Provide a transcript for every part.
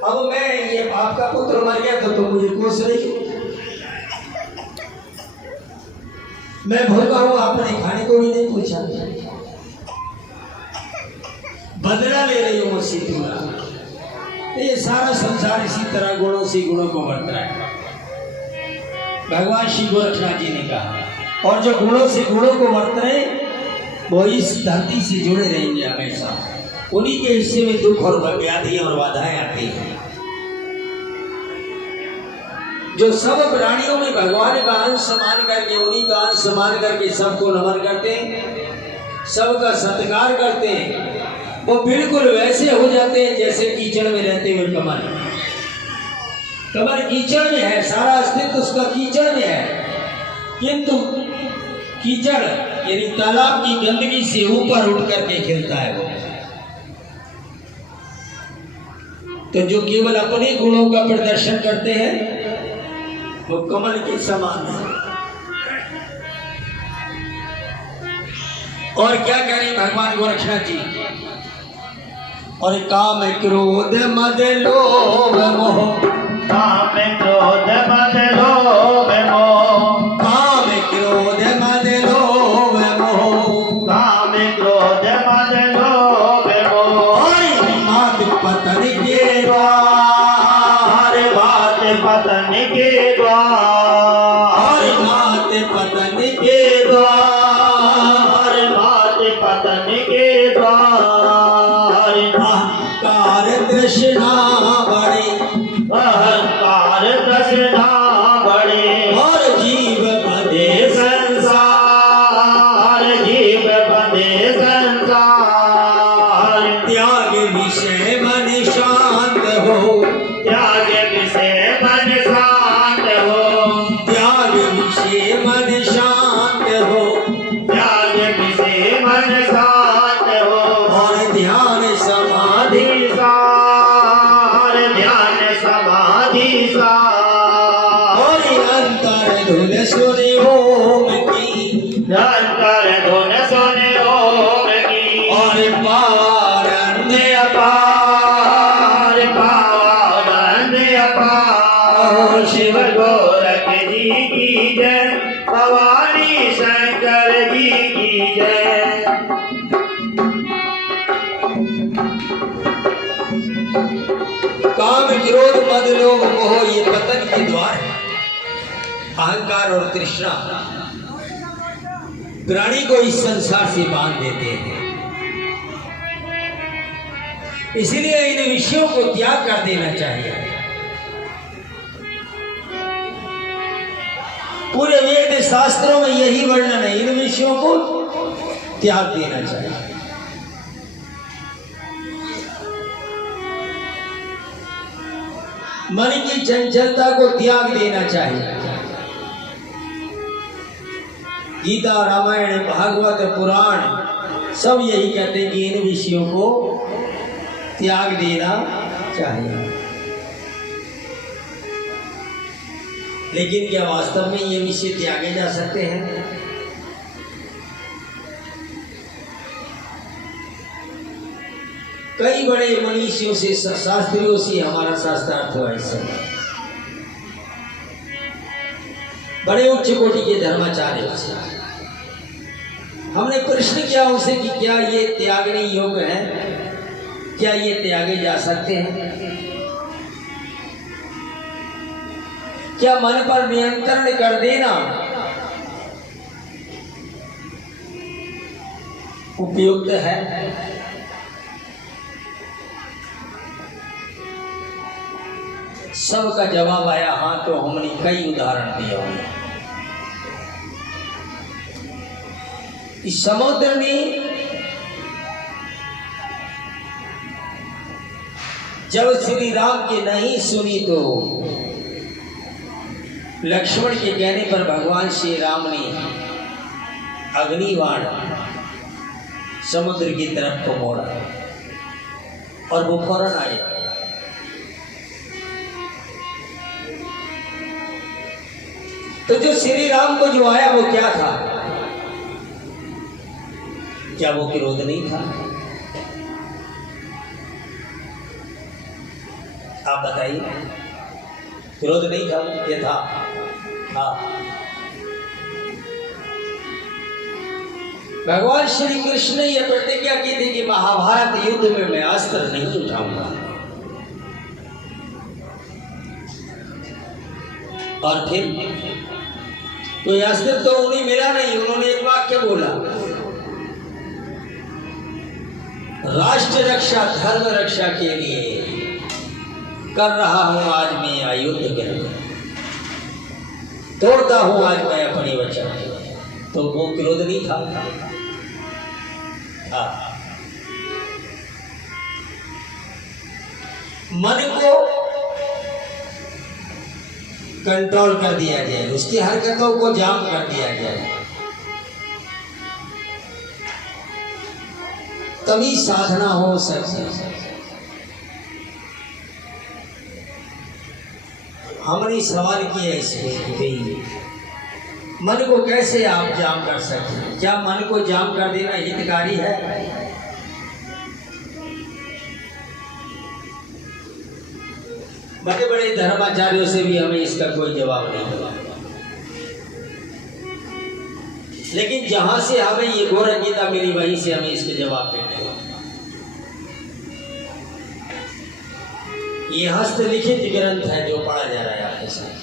अब मैं ये आपका पुत्र मर गया तो तुम मुझे कोस रही हो। मैं भूखा हूं, आपने खाने को भी नहीं पूछा, बदला ले रही हूं मुझसे पूरा। ये सारा संसार इसी तरह गुणों से गुणों को बरत रहा है। भगवान श्री गोरखनाथ जी ने कहा, और जो गुणों से गुणों को बरत रहे वो इस धरती से जुड़े रहेंगे हमेशा। उन्हीं के हिस्से में दुख और व्याधि और बाधाएं आती हैं। जो सब प्राणियों में भगवान का अंश मान करके, उन्हीं का अंश मान करके सबको नमन करते हैं, सबका सत्कार करते हैं, वो बिल्कुल वैसे हो जाते हैं जैसे कीचड़ में रहते हुए कमल। कमल कीचड़ में है, सारा अस्तित्व उसका कीचड़ में है, किंतु कीचड़ यानी तालाब की गंदगी से ऊपर उठ करके खिलता है वो। तो जो केवल अपने गुणों का प्रदर्शन करते हैं वो कमल के समान है। और क्या करें भगवान गोरखनाथ जी, और काम क्रोध मद लोभ मोह, काम क्रोध मद लोभ मोह, काम क्रोध मद लोभ मोह, काम क्रोध मद लोभ मोह। मात पतन के द्वार, मात पतन के द्वार, मात पतन के द्वार, मात पतन के द्वार। अहंकार तृष्णा बड़े, अहंकार तृष्णा बड़े, और जीव बंधे संसार, जीव बंधे संसार। त्याग विषय मन शांत हो, त्याग विषय मन शांत हो, त्याग विषय मन शांत हो, त्याग विषय मन शांत हो। और ध्यान समाधि, सार ध्यान समाधि सार। और अंतर धुन सुने ओम की, अंतर धुन सुने ओम की, और पारण्य अपार पावानंद अपार। शिव गोरख जी की जय, भवानी शंकर जी की जय। काम क्रोध मद लोभ मोह ये पतन के द्वार है। अहंकार और तृष्णा प्राणी को इस संसार से बांध देते हैं। इसलिए इन विषयों को त्याग कर देना चाहिए। पूरे वेद शास्त्रों में यही वर्णन है, इन विषयों को त्याग देना चाहिए। मन की चंचलता को त्याग देना चाहिए। गीता, रामायण, भागवत, पुराण सब यही कहते हैं कि इन विषयों को त्याग देना चाहिए। लेकिन क्या वास्तव में ये विषय त्यागे जा सकते हैं? कई बड़े मनीषियों से, शास्त्रियों से हमारा शास्त्रार्थ हुआ इस समय। बड़े उच्च कोटि के धर्माचार्य से हमने प्रश्न किया उनसे कि क्या ये त्यागने योग्य है, क्या ये त्यागे जा सकते हैं? क्या मन पर नियंत्रण कर देना उपयुक्त है? सबका जवाब आया हाँ। तो हमने कई उदाहरण दिए होंगे। इस समुद्र ने जब श्री राम की नहीं सुनी तो लक्ष्मण के कहने पर भगवान श्री राम ने अग्निबाण समुद्र की तरफ को मोड़ा और वो फौरन आया। तो जो श्री राम को जो आया वो क्या था? क्या वो क्रोध नहीं था? आप बताइए, क्रोध नहीं था, ये था? हाँ। भगवान श्री कृष्ण ने यह प्रतिज्ञा की थी कि महाभारत युद्ध में मैं अस्त्र नहीं उठाऊंगा। और फिर कोई अस्त्र तो उन्हें मिला नहीं। उन्होंने एक वाक्य बोला, राष्ट्र रक्षा धर्म रक्षा के लिए कर रहा हूं आज मैं अयुद्ध के, तोड़ता हूं आज मैं अपनी वचन। तो वो क्रोध नहीं था। मन को कंट्रोल कर दिया जाए, उसकी हरकतों को जाम कर दिया जाए, तभी साधना हो सकती है। हमने सवाल किया इसमें, मन को कैसे आप जाम कर सकते हैं? क्या मन को जाम कर देना हितकारी है? बड़े बड़े धर्माचार्यों से भी हमें इसका कोई जवाब नहीं मिला, लेकिन जहां से हमें ये गोरख गीता मिली वहीं से हमें इसके जवाब देते हैं। ये हस्तलिखित ग्रंथ है जो पढ़ा जा रहा है आपके साथ।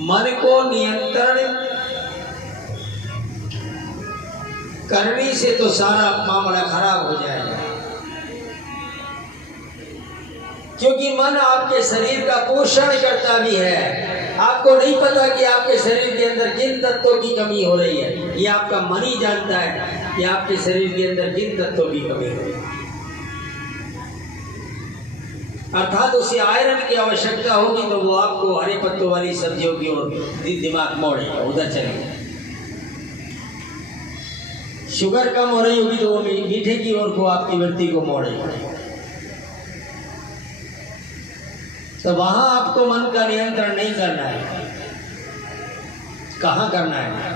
मन को नियंत्रण करने से तो सारा मामला खराब हो जाएगा, क्योंकि मन आपके शरीर का पोषण करता भी है। आपको नहीं पता कि आपके शरीर के अंदर किन तत्वों की कमी हो रही है, ये आपका मन ही जानता है कि आपके शरीर के अंदर किन तत्वों की कमी हो रही है। अर्थात उसे आयरन की आवश्यकता होगी तो वो आपको हरे पत्तों वाली सब्जियों की ओर दिमाग मोड़ेगा, उधर चलेगा। शुगर कम हो रही होगी तो वो मीठे की ओर को आपकी वृत्ति को मोड़ेगा। तो वहां आपको मन का नियंत्रण नहीं करना है। कहाँ करना है?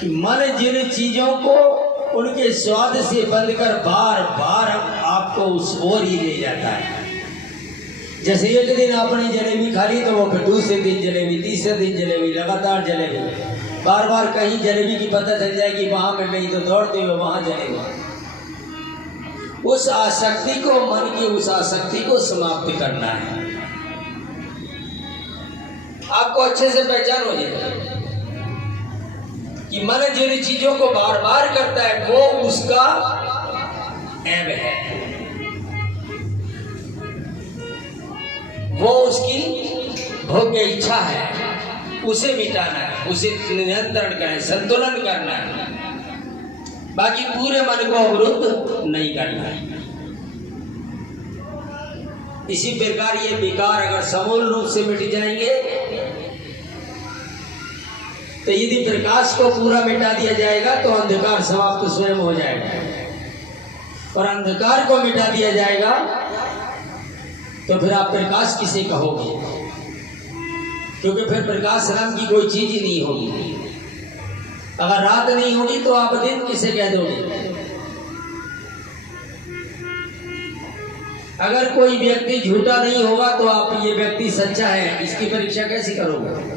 कि मन जिन चीजों को उनके स्वाद से बंद कर बार बार आपको उस ओर ही ले जाता है। जैसे एक दिन आपने जलेबी खा ली तो वो फिर दूसरे दिन जलेबी, तीसरे दिन जलेबी, लगातार जलेबी, बार बार कहीं जलेबी की पता चल जाएगी, वहां मिल रही तो दौड़ते हुए वहां जलेगा। उस आसक्ति को, मन की उस आसक्ति को समाप्त करना है। आपको अच्छे से पहचान हो जाएगी कि मन जिन चीजों को बार बार करता है वो उसका ऐब है, वो उसकी भोग्य इच्छा है, उसे मिटाना है, उसे नियंत्रण करना है, संतुलन करना है। बाकी पूरे मन को अवरुद्ध नहीं करना है। इसी प्रकार ये विकार अगर समूल रूप से मिट जाएंगे तो यदि प्रकाश को पूरा मिटा दिया जाएगा तो अंधकार समाप्त स्वयं हो जाएगा, और अंधकार को मिटा दिया जाएगा तो फिर आप प्रकाश किसे कहोगे? क्योंकि फिर प्रकाश नाम की कोई चीज ही नहीं होगी। अगर रात नहीं होगी तो आप दिन किसे कह दोगे? अगर कोई व्यक्ति झूठा नहीं होगा तो आप ये व्यक्ति सच्चा है, इसकी परीक्षा कैसे करोगे?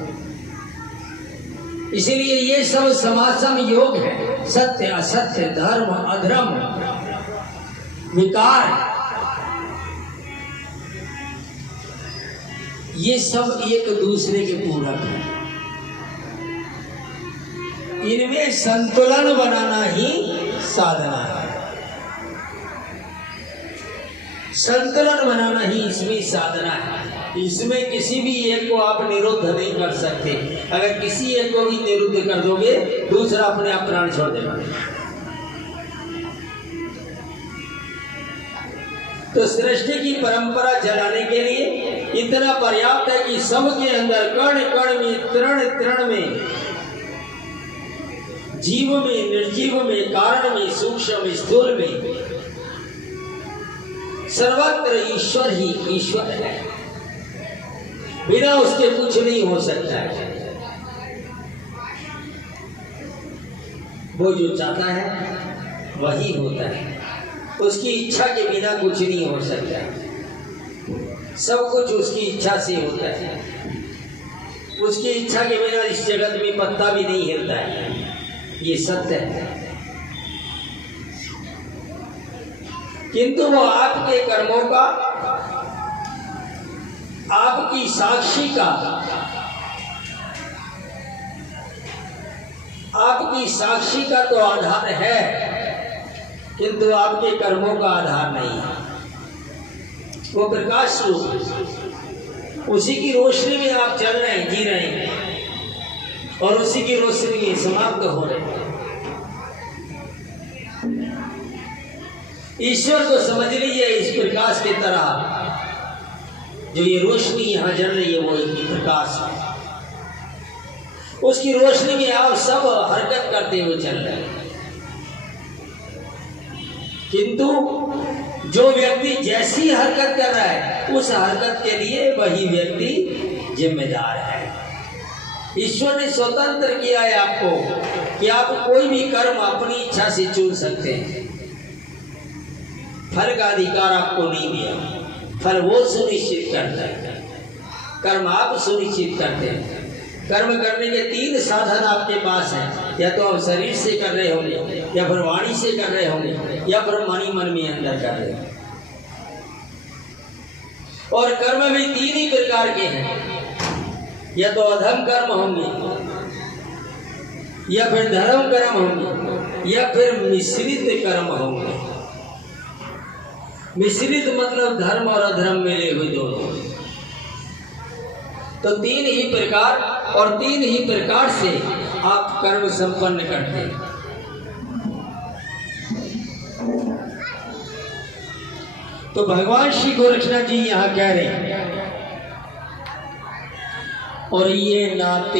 इसीलिए ये सब समासम योग है। सत्य असत्य, धर्म अधर्म, विकार, ये सब एक दूसरे के पूरक है। इनमें संतुलन बनाना ही साधना है। संतुलन बनाना ही इसमें साधना है। इसमें किसी भी एक को आप निरुद्ध नहीं कर सकते। अगर किसी एक को भी निरुद्ध कर दोगे दूसरा अपने आप प्राण छोड़ देगा। तो सृष्टि की परंपरा चलाने के लिए इतना पर्याप्त है कि सबके अंदर कण कण में, तृण तृण में, जीव में, निर्जीव में, कारण में, सूक्ष्म स्थूल में, सर्वत्र ईश्वर ही ईश्वर है। बिना उसके कुछ नहीं हो सकता है। वो जो चाहता है वही होता है, उसकी इच्छा के बिना कुछ नहीं हो सकता। सब कुछ उसकी इच्छा से होता है, उसकी इच्छा के बिना इस जगत में पत्ता भी नहीं हिलता है, ये सत्य है। किंतु वो आपके कर्मों का, आपकी साक्षी का, आपकी साक्षी का तो आधार है, किंतु आपके कर्मों का आधार नहीं है। वो प्रकाश रूप, उसी की रोशनी में आप चल रहे हैं, जी रहे हैं, और उसी की रोशनी में समाप्त हो रहे हैं। ईश्वर को समझ लीजिए इस प्रकाश की तरह, जो ये रोशनी यहाँ जल रही है वो एक प्रकाश है। उसकी रोशनी में आप सब हरकत करते हुए चल रहे हैं, किंतु जो व्यक्ति जैसी हरकत कर रहा है उस हरकत के लिए वही व्यक्ति जिम्मेदार है। ईश्वर ने स्वतंत्र किया है आपको कि आप कोई भी कर्म अपनी इच्छा से चुन सकते हैं। फल का अधिकार आपको नहीं दिया, फल वो सुनिश्चित करता है, कर्म आप सुनिश्चित करते हैं। कर्म करने के 3 साधन आपके पास हैं, या तो आप शरीर से कर रहे होंगे, या फिर वाणी से कर रहे होंगे, या फिर मन में अंदर कर रहे होंगे। और कर्म भी 3 ही प्रकार के हैं, या तो अधम कर्म होंगे, या फिर धर्म कर्म होंगे, या फिर मिश्रित कर्म होंगे। मिश्रित मतलब धर्म और अधर्म मिले हुए दोनों। तो 3 ही प्रकार, और 3 ही प्रकार से आप कर्म संपन्न करते हैं। तो भगवान श्री गोरक्षनाथ जी यहाँ कह रहे हैं, और ये नाते